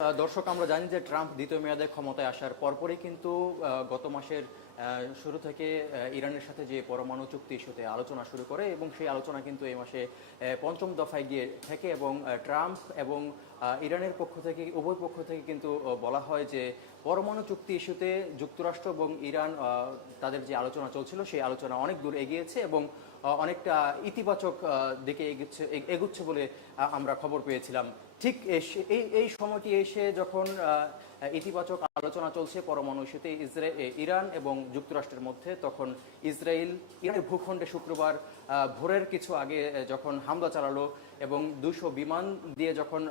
দর্শক, আমরা জানি যে ট্রাম্প দ্বিতীয় মেয়াদে ক্ষমতায় আসার পরপরই কিন্তু গত মাসের শুরু থেকে ইরানের সাথে যে পরমাণু চুক্তি ইস্যুতে আলোচনা শুরু করে এবং সেই আলোচনা কিন্তু এই মাসে পঞ্চম দফায় গিয়ে থাকে এবং ট্রাম্প এবং ইরানের পক্ষ থেকে উভয় পক্ষ থেকে কিন্তু বলা হয় যে পরমাণু চুক্তি ইস্যুতে যুক্তরাষ্ট্র এবং ইরান তাদের যে আলোচনা চলছিল সেই আলোচনা অনেক দূর এগিয়েছে এবং অনেকটা ইতিবাচক দিকে এগুচ্ছে বলে আমরা খবর পেয়েছিলাম। ঠিক এই সময়টি এসে যখন ইতিবাচক আলোচনা চলছে পরমাণু ইস্যুতে ইরান এবং যুক্তরাষ্ট্রের মধ্যে, তখন ইরানের ভূখণ্ডে শুক্রবার ভোরের কিছু আগে যখন হামলা চালালো এবং 200 বিমান দিয়ে যখন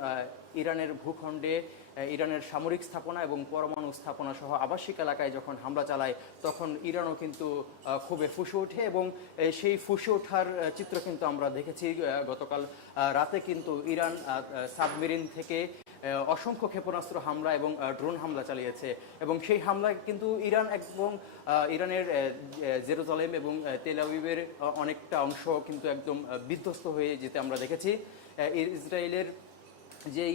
ইরানের ভূখণ্ডে ইরানের সামরিক স্থাপনা এবং পরমাণু স্থাপনা সহ আবাসিক এলাকায় যখন হামলা চালায়, তখন ইরানও কিন্তু খুবই ফুঁসে ওঠে এবং সেই ফুঁসে ওঠার চিত্র কিন্তু আমরা দেখেছি। গতকাল রাতে কিন্তু ইরান সাবমেরিন থেকে অসংখ্য ক্ষেপণাস্ত্র হামলা এবং ড্রোন হামলা চালিয়েছে এবং সেই হামলায় কিন্তু ইরান এবং ইরানের জেরুজালেম এবং তেল আবিবের অনেকটা অংশ কিন্তু একদম বিধ্বস্ত হয়ে যেতে আমরা দেখেছি। ইসরায়েলের যেই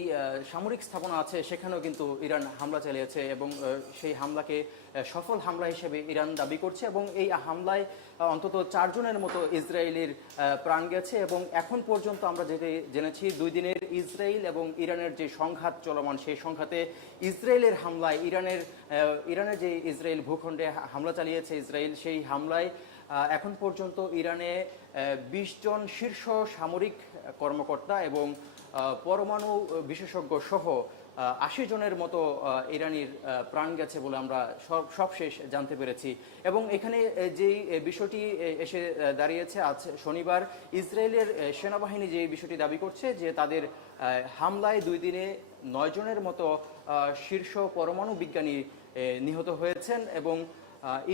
সামরিক স্থাপনা আছে সেখানেও কিন্তু ইরান হামলা চালিয়েছে এবং সেই হামলাকে সফল হামলা হিসেবে ইরান দাবি করছে এবং এই হামলায় অন্তত 4 জনের মতো ইসরায়েলের প্রাণ গেছে এবং এখন পর্যন্ত আমরা যেটা জেনেছি 2 দিনের ইসরায়েল এবং ইরানের যে সংঘাত চলমান, সেই সংঘাতে ইসরায়েলের হামলায় ইরানের যে ইসরায়েল ভূখণ্ডে হামলা চালিয়েছে ইসরায়েল, সেই হামলায় এখন পর্যন্ত ইরানে 20 জন শীর্ষ সামরিক কর্মকর্তা এবং পরমাণু বিশেষজ্ঞ সহ 80 জনের মতো ইরানির প্রাণ গেছে বলে আমরা সবশেষ জানতে পেরেছি। এবং এখানে যেই বিষয়টি এসে দাঁড়িয়েছে, আজ শনিবার ইসরায়েলের সেনাবাহিনী যে বিষয়টি দাবি করছে যে তাদের হামলায় 2 দিনে 9 জনের মতো শীর্ষ পরমাণু বিজ্ঞানী নিহত হয়েছেন এবং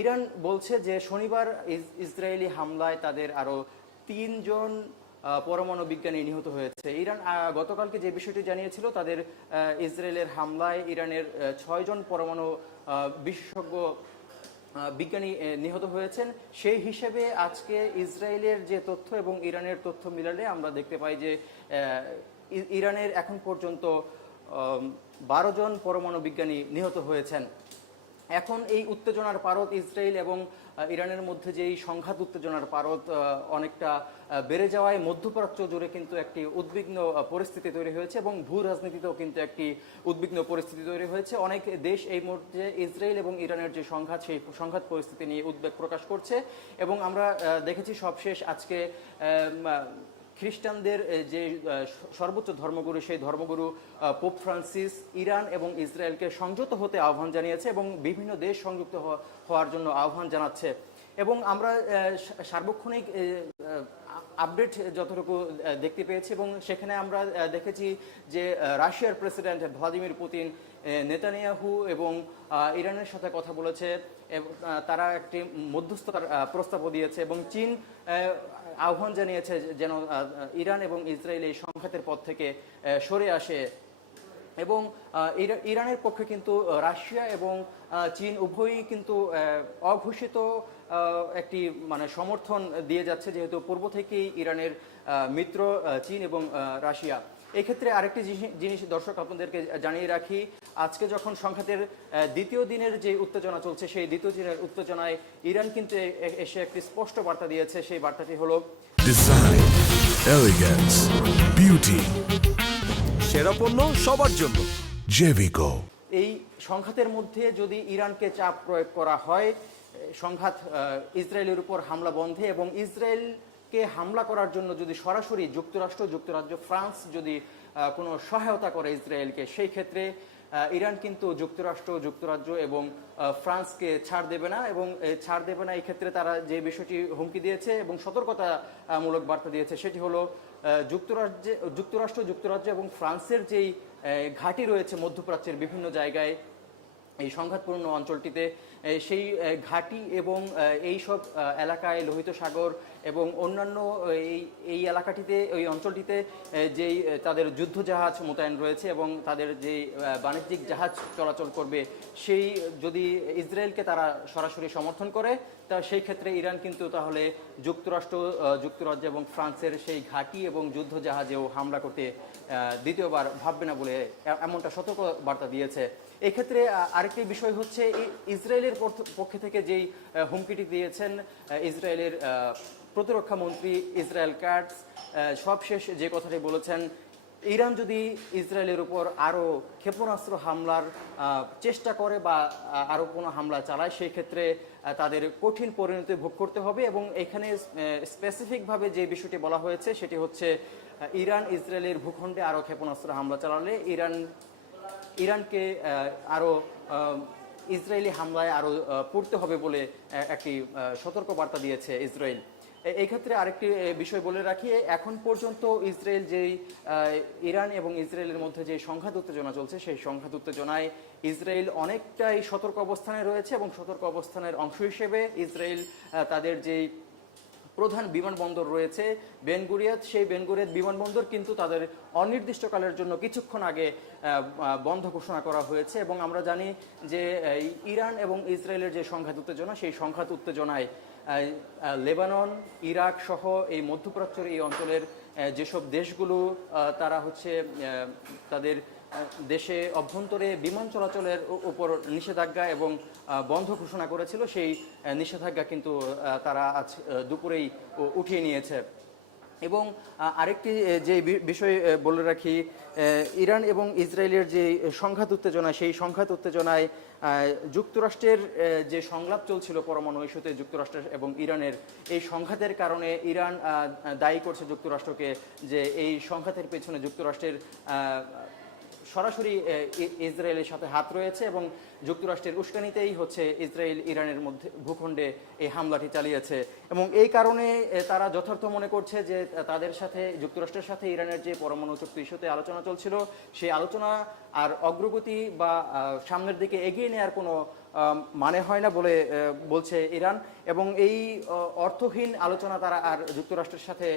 ইরান বলছে যে শনিবার ইসরায়েলি হামলায় তাদের আরও 3 জন পরমাণু বিজ্ঞানী নিহত হয়েছে। ইরান গতকালকে যে বিষয়টি জানিয়েছিল, তাদের ইসরায়েলের হামলায় ইরানের 6 জন পরমাণু বিশেষজ্ঞ বিজ্ঞানী নিহত হয়েছেন। সেই হিসেবে আজকে ইসরায়েলের যে তথ্য এবং ইরানের তথ্য মিলালে আমরা দেখতে পাই যে ইরানের এখন পর্যন্ত 12 জন পরমাণু বিজ্ঞানী নিহত হয়েছেন। এখন এই উত্তেজনার পারদ ইসরায়েল এবং ইরানের মধ্যে যেই সংঘাত উত্তেজনার পারদ অনেকটা বেড়ে যাওয়ায় মধ্যপ্রাচ্য জুড়ে কিন্তু একটি উদ্বিগ্ন পরিস্থিতি তৈরি হয়েছে এবং ভূ রাজনীতিতেও কিন্তু একটি উদ্বিগ্ন পরিস্থিতি তৈরি হয়েছে। অনেক দেশ এই মুহূর্তে ইসরায়েল এবং ইরানের যে সংঘাত, সেই সংঘাত পরিস্থিতি নিয়ে উদ্বেগ প্রকাশ করছে এবং আমরা দেখেছি সবশেষ আজকে খ্রিস্টানদের যে সর্বোচ্চ ধর্মগুরু, সেই ধর্মগুরু পোপ ফ্রান্সিস ইরান এবং ইসরায়েলকে সংযত হতে আহ্বান জানিয়েছে এবং বিভিন্ন দেশ সংযুক্ত হওয়ার জন্য আহ্বান জানাচ্ছে। এবং আমরা সার্বক্ষণিক আপডেট যতটুকু দেখতে পেয়েছি এবং সেখানে আমরা দেখেছি যে রাশিয়ার প্রেসিডেন্ট ভ্লাদিমির পুতিন নেতানিয়াহু এবং ইরানের সাথে কথা বলেছে এবং তারা একটি মধ্যস্থতার প্রস্তাবও দিয়েছে এবং চীন আহ্বান জানিয়েছে যেন ইরান এবং ইসরায়েল এই সংঘাতের পথ থেকে সরে আসে। এবং ইরানের পক্ষে কিন্তু রাশিয়া এবং চীন উভয়ই কিন্তু অঘোষিত একটি সমর্থন দিয়ে যাচ্ছে, যেহেতু পূর্ব থেকেই ইরানের মিত্র চীন এবং রাশিয়া। এক্ষেত্রে আরেকটি জিনিস দর্শক আপনাদেরকে জানিয়ে রাখি, আজকে যখন সংঘাতের দ্বিতীয় দিনের যে উত্তেজনা চলছে, সেই দ্বিতীয় দিনের উত্তেজনায় ইরান কিন্তু এসে একটি স্পষ্ট বার্তা দিয়েছে। সেই বার্তাটি হলো ডিজাইন, এলিগেন্স, বিউটি, সেরা পণ্য সবার জন্য জেভিকো। এই সংঘাতের মধ্যে যদি ইরানকে চাপ প্রয়োগ করা হয়, সংঘাত ইসরায়েলের উপর হামলা বন্ধে এবং ইসরায়েলকে হামলা করার জন্য যদি সরাসরি যুক্তরাজ্য, ফ্রান্স যদি কোনো সহায়তা করে ইসরায়েলকে, সেই ক্ষেত্রে ইরান কিন্তু যুক্তরাজ্য এবং ফ্রান্সকে ছাড় দেবে না এবং ছাড় দেবে না। এই ক্ষেত্রে তারা যে বিষয়টি হুমকি দিয়েছে এবং সতর্কতামূলক বার্তা দিয়েছে, সেটি হলো যুক্তরাজ্য এবং ফ্রান্সের যেই ঘাঁটি রয়েছে মধ্যপ্রাচ্যের বিভিন্ন জায়গায় এই সংঘাতপূর্ণ অঞ্চলটিতে, সেই ঘাঁটি এবং এই সব এলাকায় লোহিত সাগর এবং অন্যান্য এই এলাকাটিতে ওই অঞ্চলটিতে যেই তাদের যুদ্ধ জাহাজ মোতায়েন রয়েছে এবং তাদের যে বাণিজ্যিক জাহাজ চলাচল করবে, সেই যদি ইসরায়েলকে তারা সরাসরি সমর্থন করে তা সেই ক্ষেত্রে ইরান কিন্তু তাহলে যুক্তরাজ্য এবং ফ্রান্সের সেই ঘাঁটি এবং যুদ্ধ জাহাজেও হামলা করতে দ্বিতীয়বার ভাববে না বলে এমনটা সতর্ক বার্তা দিয়েছে। এক্ষেত্রে আরেকটি বিষয় হচ্ছে ইসরায়েলের পক্ষ থেকে যেই হুমকিটি দিয়েছেন ইসরায়েলের প্রতিরক্ষা মন্ত্রী ইসরায়েল কাটস, সবশেষ যে কথাটি বলেছেন, ইরান যদি ইসরায়েলের উপর আরও ক্ষেপণাস্ত্র হামলার চেষ্টা করে বা আরও কোনো হামলা চালায়, সেই ক্ষেত্রে তাদের কঠিন পরিণতি ভোগ করতে হবে। এবং এখানে স্পেসিফিকভাবে যে বিষয়টি বলা হয়েছে সেটি হচ্ছে ইরান ইসরায়েলের ভূখণ্ডে আরও ক্ষেপণাস্ত্র হামলা চালালে ইরানকে আরও ইসরায়েলি হামলায় আরও পড়তে হবে বলে একটি সতর্ক বার্তা দিয়েছে ইসরায়েল। এই ক্ষেত্রে আরেকটি বিষয় বলে রাখি, এখন পর্যন্ত ইসরায়েল যেই ইরান এবং ইসরায়েলের মধ্যে যে সংঘাত উত্তেজনা চলছে, সেই সংঘাত উত্তেজনায় ইসরায়েল অনেকটাই সতর্ক অবস্থানে রয়েছে এবং সতর্ক অবস্থানের অংশ হিসেবে ইসরায়েল তাদের যেই প্রধান বিমানবন্দর রয়েছে বেন গুরিয়ত, সেই বেন গুরিয়ত বিমানবন্দর কিন্তু তাদের অনির্দিষ্টকালের জন্য কিছুক্ষণ আগে বন্ধ ঘোষণা করা হয়েছে। এবং আমরা জানি যে ইরান এবং ইসরায়েলের যে সংঘাত উত্তেজনা, সেই সংঘাত উত্তেজনায় লেবানন, ইরাক সহ এই মধ্যপ্রাচ্যের এই অঞ্চলের যেসব দেশগুলো তারা হচ্ছে তাদের দেশে অভ্যন্তরে বিমান চলাচলের উপর নিষেধাজ্ঞা এবং বন্ধ ঘোষণা করেছিল, সেই নিষেধাজ্ঞা কিন্তু তারা আজ দুপুরেই উঠিয়ে নিয়েছে। এবং আরেকটি যে বিষয় বলে রাখি, ইরান এবং ইসরায়েলের যে সংঘাত উত্তেজনা, সেই সংঘাত উত্তেজনায় যুক্তরাষ্ট্রের যে সংলাপ চলছিল পরমাণু ইস্যুতে যুক্তরাষ্ট্র এবং ইরানের, এই সংঘাতের কারণে ইরান দায়ী করছে যুক্তরাষ্ট্রকে যে এই সংঘাতের পেছনে যুক্তরাষ্ট্রের সরাসরি ইসরায়েলের সাথে হাত রয়েছে এবং যুক্তরাষ্ট্রের উস্কানিতেই হচ্ছে ইসরায়েল ইরানের মধ্যে ভূখণ্ডে এই হামলাটি চালিয়েছে। এবং এই কারণে তারা যথার্থ মনে করছে যে তাদের সাথে যুক্তরাষ্ট্রের সাথে ইরানের যে পরমাণু চুক্তি ইস্যুতে আলোচনা চলছিল, সেই আলোচনা আর অগ্রগতি বা সামনের দিকে এগিয়ে নেওয়ার কোনো মানে হয় না বলে বলছে ইরান। এবং এই অর্থহীন আলোচনা তারা আর যুক্তরাষ্ট্রের সাথে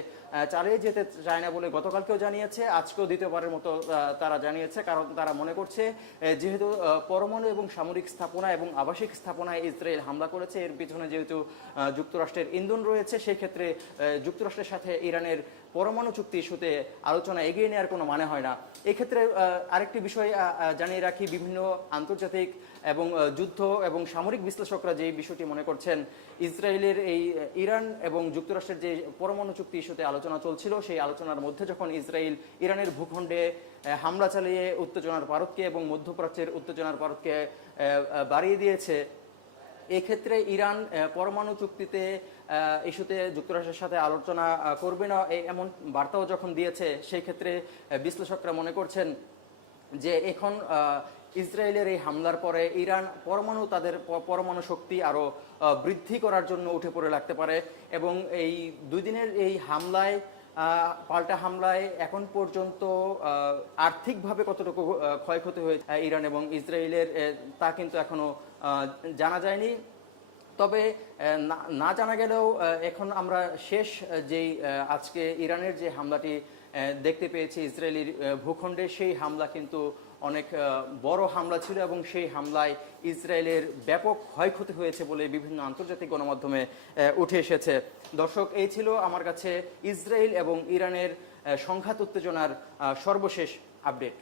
চালিয়ে যেতে চায় না বলে গতকালকেও জানিয়েছে, আজকেও দ্বিতীয়বারের মতো তারা জানিয়েছে। কারণ তারা মনে করছে যেহেতু পরমাণু এবং সামরিক স্থাপনা এবং আবাসিক স্থাপনায় ইসরায়েল হামলা করেছে, এর পিছনে যেহেতু যুক্তরাষ্ট্রের ইন্ধন রয়েছে, সেই ক্ষেত্রে যুক্তরাষ্ট্রের সাথে ইরানের পরমাণু চুক্তি ইস্যুতে আলোচনা এগিয়ে নেওয়ার কোনো মানে হয় না। এক্ষেত্রে আরেকটি বিষয় জানিয়ে রাখি, বিভিন্ন আন্তর্জাতিক এবং যুদ্ধ এবং সামরিক বিশ্লেষকরা যে বিষয়টি মনে করছেন, ইসরায়েলের এই ইরান এবং যুক্তরাষ্ট্রের যে পরমাণু চুক্তি ইস্যুতে আলোচনা চলছিল, সেই আলোচনার মধ্যে যখন ইসরায়েল ইরানের ভূখণ্ডে হামলা চালিয়ে উত্তেজনার পারদকে এবং মধ্যপ্রাচ্যের উত্তেজনার পারদকে বাড়িয়ে দিয়েছে, এক্ষেত্রে ইরান পরমাণু চুক্তিতে ইস্যুতে যুক্তরাষ্ট্রের সাথে আলোচনা করবে না এমন বার্তাও যখন দিয়েছে, সেই ক্ষেত্রে বিশ্লেষকরা মনে করছেন যে এখন ইসরায়েলের এই হামলার পরে ইরান তাদের পরমাণু শক্তি আরও বৃদ্ধি করার জন্য উঠে পড়ে লাগতে পারে। এবং এই দুই দিনের এই হামলায় পাল্টা হামলায় এখন পর্যন্ত আর্থিকভাবে কতটুকু ক্ষয়ক্ষতি হয়েছে ইরান এবং ইসরায়েলের তা কিন্তু এখনো জানা যায়নি। তবে না জানা গেলেও এখন আমরা শেষ যেই আজকে ইরানের যে হামলাটি দেখতে পেয়েছি ইসরায়েলের ভূখণ্ডে, সেই হামলা কিন্তু অনেক বড় হামলা ছিল এবং সেই হামলায় ইসরায়েলের ব্যাপক ক্ষয়ক্ষতি হয়েছে বলে বিভিন্ন আন্তর্জাতিক গণমাধ্যমে উঠে এসেছে। দর্শক, এই ছিল আমার কাছে ইসরায়েল এবং ইরানের সংঘাত উত্তেজনার সর্বশেষ আপডেট।